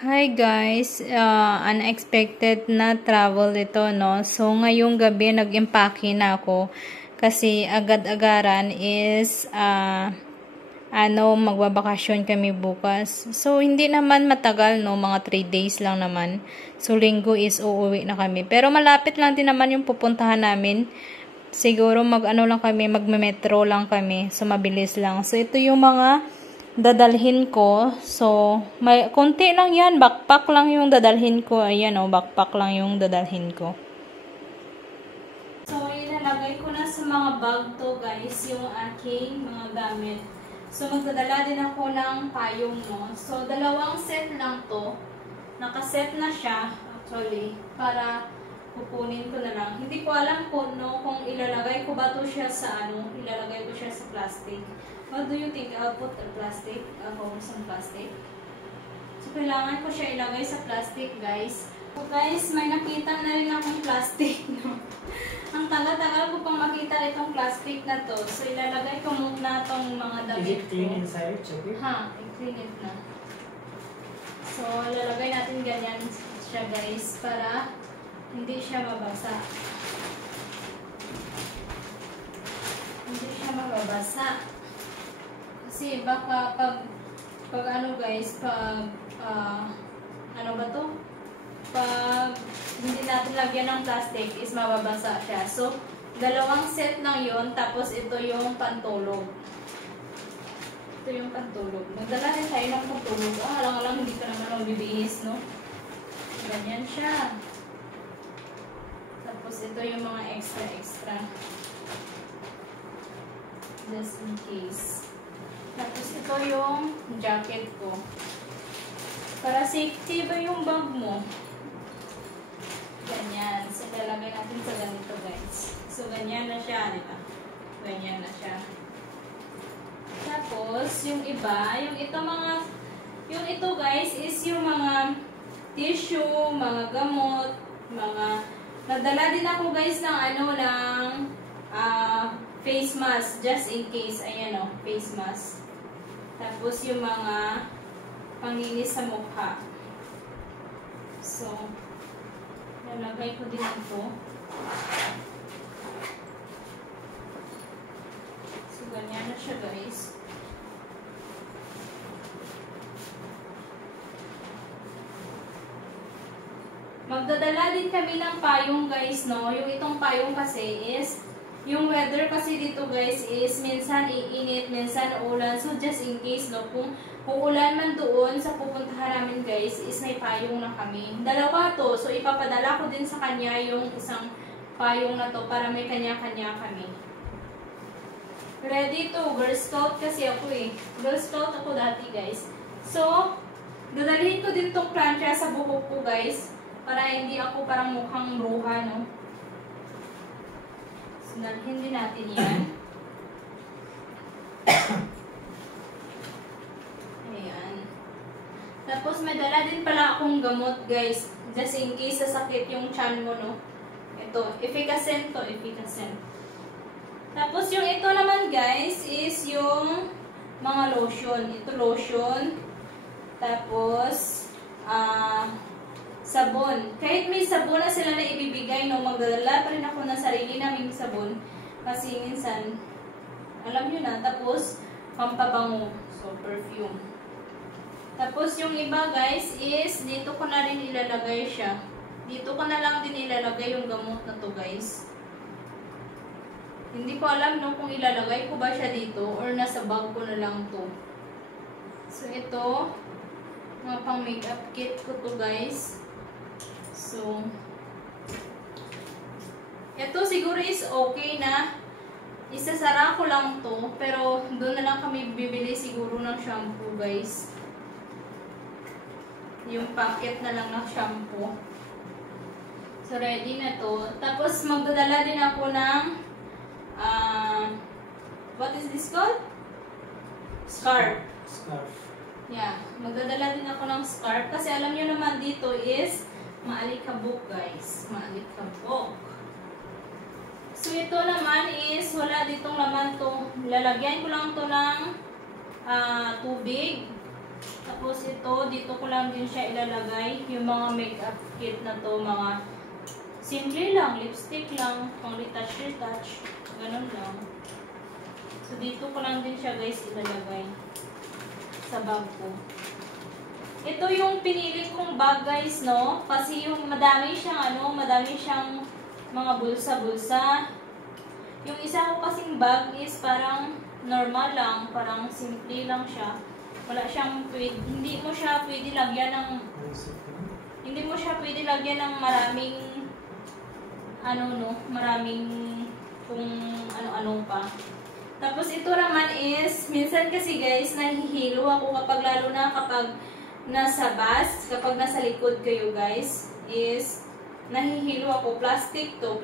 Hi guys, unexpected na travel ito, no? So, ngayong gabi nag-impake na ako kasi agad-agaran is magbabakasyon kami bukas. So, hindi naman matagal, no? Mga 3 days lang naman. So, linggo is uuwi na kami. Pero malapit lang din naman yung pupuntahan namin. Siguro magme-metro lang kami. So, mabilis lang. So, ito yung mga dadalhin ko. So, may konti lang yan. Backpack lang yung dadalhin ko. Ayan o, backpack lang yung dadalhin ko. So, ilalagay ko na sa mga bag to guys, yung aking mga gamit. So, magdadala din ako ng payong, no? So, 2 set lang to. Nakaset na siya, actually, para kukunin ko na lang. Hindi ko alam kung ilalagay ko ba to siya sa ilalagay ko siya sa plastic. What do you think? I'll put the plastic. I'll hold some plastic. So, kailangan ko siya ilagay sa plastic, guys. So, guys, may nakita na rin akong plastic, no? Ang tagal-tagal ko pang makita itong plastic na to. So, ilalagay ko muna itong mga damit ko. Is it clean inside? Check it. Ha, i-clean it na. So, ilalagay natin ganyan siya, guys, para hindi siya mabasa. Hindi siya mababasa. Kasi baka pag guys, pag hindi natin lagyan ng plastic is mababasa siya. So, 2 set lang yon, tapos ito yung pantulog. Ito yung pantulog. Magdala rin tayo ng pantulog. Alang-alang hindi ka naman magbibihis, no? Ganyan siya. Tapos ito yung mga extra. Just in case. Tapos ito yung jacket ko. Para safety ba yung bag mo? Ganyan. So, lalagay natin sa ganito, guys. So, ganyan na siya, di ba? Ganyan na siya. Tapos, yung iba, yung ito, guys, is yung mga tissue, mga gamot, nagdala din ako, guys, ng face mask, just in case. Ayan, o, face mask. Tapos, yung mga panginis sa mukha. So, lalagay ko din ito. So, ganyan na siya, guys. Magdadala din kami ng payong, guys, no? Yung itong payong kasi is, yung weather kasi dito, guys, is minsan iinit, minsan ulan. So, just in case, no? Kung uulan man doon sa pupuntahan namin, guys, is may payong na kami. 2 to. So, ipapadala ko din sa kanya yung isang payong na to para may kanya-kanya kami. Ready to. Girl Scout kasi ako eh. Girl Scout ako dati, guys. So, dadalhin ko din tong plancha sa buhok ko, guys. Para hindi ako parang mukhang bruha, no? So, dalhin din natin yan. Ayan. Tapos, may dala din pala akong gamot, guys. Just in case sasakit yung tiyan mo, no? Ito. Efficacent to. Efficacent. Tapos, yung ito naman, guys, is yung mga lotion. Ito, lotion. Tapos, sabon. Kahit may sabon na sila na ibibigay, no, magdadala pa rin ako ng sarili naming sabon. Kasi minsan, alam nyo na, tapos, pampabango. So, perfume. Tapos, yung iba, guys, is, dito ko na rin ilalagay siya. Dito ko na lang din ilalagay yung gamot na to, guys. Hindi ko alam, no, kung ilalagay ko ba siya dito, or nasa bag ko na lang to. So, ito, mga pang makeup kit ko to, guys. So, ito siguro is okay na. Isasara ko lang to. Pero, doon na lang kami bibili siguro ng shampoo, guys. Yung packet na lang ng shampoo. So, ready na to. Tapos, magdadala din ako ng what is this called? Scarf. Scarf. Yeah. Magdadala din ako ng scarf. Kasi alam nyo naman dito is maalikabok, guys. Maalikabok. So, ito naman is, wala ditong laman to. Lalagyan ko lang to ng tubig. Tapos ito, dito ko lang din siya ilalagay. Yung mga makeup kit na to, mga simple lang, lipstick lang, pang retouch. Ganun lang. So dito ko lang din siya guys ilalagay sa bag ko. Ito yung pinili kong bag guys, no? Kasi yung madami siyang mga bulsa-bulsa. Yung isa ko kasing bag is parang normal lang, parang simple lang siya. Wala siyang hindi mo siya pwede lagyan ng maraming maraming kung ano-ano pa. Tapos ito naman is, minsan kasi guys, nahihilo ako kapag nasa bus, kapag nasa likod kayo guys, is nahihilo ako. Plastic to.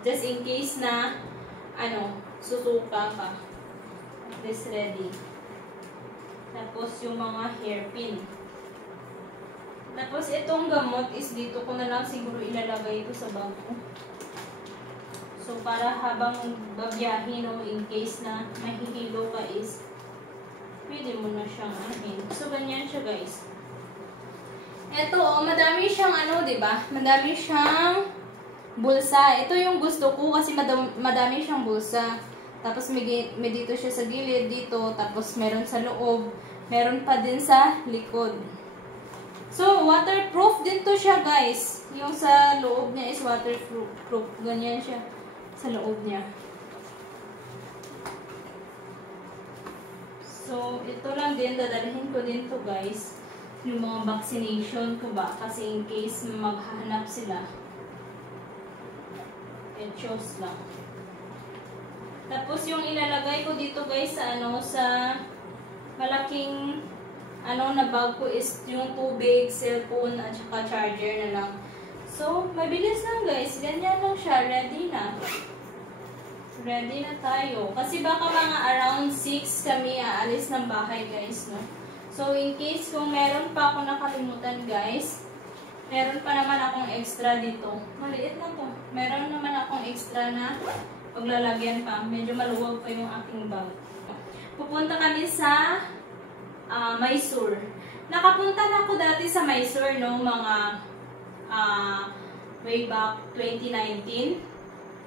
Just in case na, susuka ka. This ready. Tapos yung mga hairpin. Tapos itong gamot is dito ko na lang siguro ilalagay ito sa bag ko. So para habang babiyahin in case na mahihilo ka is pwede mo na siyang ahin. So ganyan siya guys. Ito madami siyang diba? Madami siyang bulsa. Ito yung gusto ko kasi madami siyang bulsa. Tapos may dito siya sa gilid dito, tapos meron sa loob, meron pa din sa likod. So waterproof din to siya guys. Yung sa loob niya is waterproof. Ganyan siya sa loob niya. So ito lang din, dadalhin ko din to guys. Yung mga vaccination ko ba, kasi in case maghahanap sila. Choose lang. Tapos yung ilalagay ko dito guys sa sa malaking na bag ko is yung tubig, cellphone at saka charger na lang. So mabilis lang guys, ganyan lang siya, ready na. Ready na tayo. Kasi baka mga around 6 kami aalis ng bahay guys, no. So in case kung meron pa ako nakalimutan guys, meron pa naman akong extra dito. Maliit lang to. Meron naman akong extra na paglalagyan pa. Medyo maluwag pa yung aking bag. Pupunta kami sa Mysore. Nakapunta na ako dati sa Mysore, no? Mga way back 2019.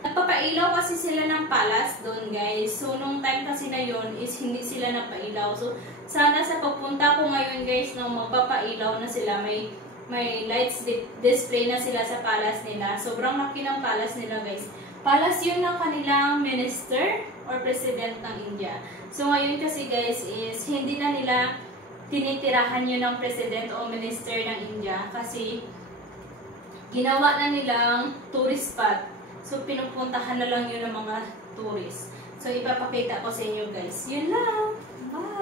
Nagpapailaw kasi sila ng palace doon, guys. So, nung time kasi na yon is hindi sila napailaw. So, sana sa pagpunta ko ngayon, guys, no, magpapailaw na sila. May lights display na sila sa palace nila. Sobrang laki ng palace nila, guys. Palace yun ng kanilang minister or president ng India. So, ngayon kasi guys is hindi na nila tinitirahan yun ng president o minister ng India kasi ginawa na nilang tourist spot. So, pinupuntahan na lang yun ng mga tourist. So, ipapakita ko sa inyo guys. Yun lang. Bye!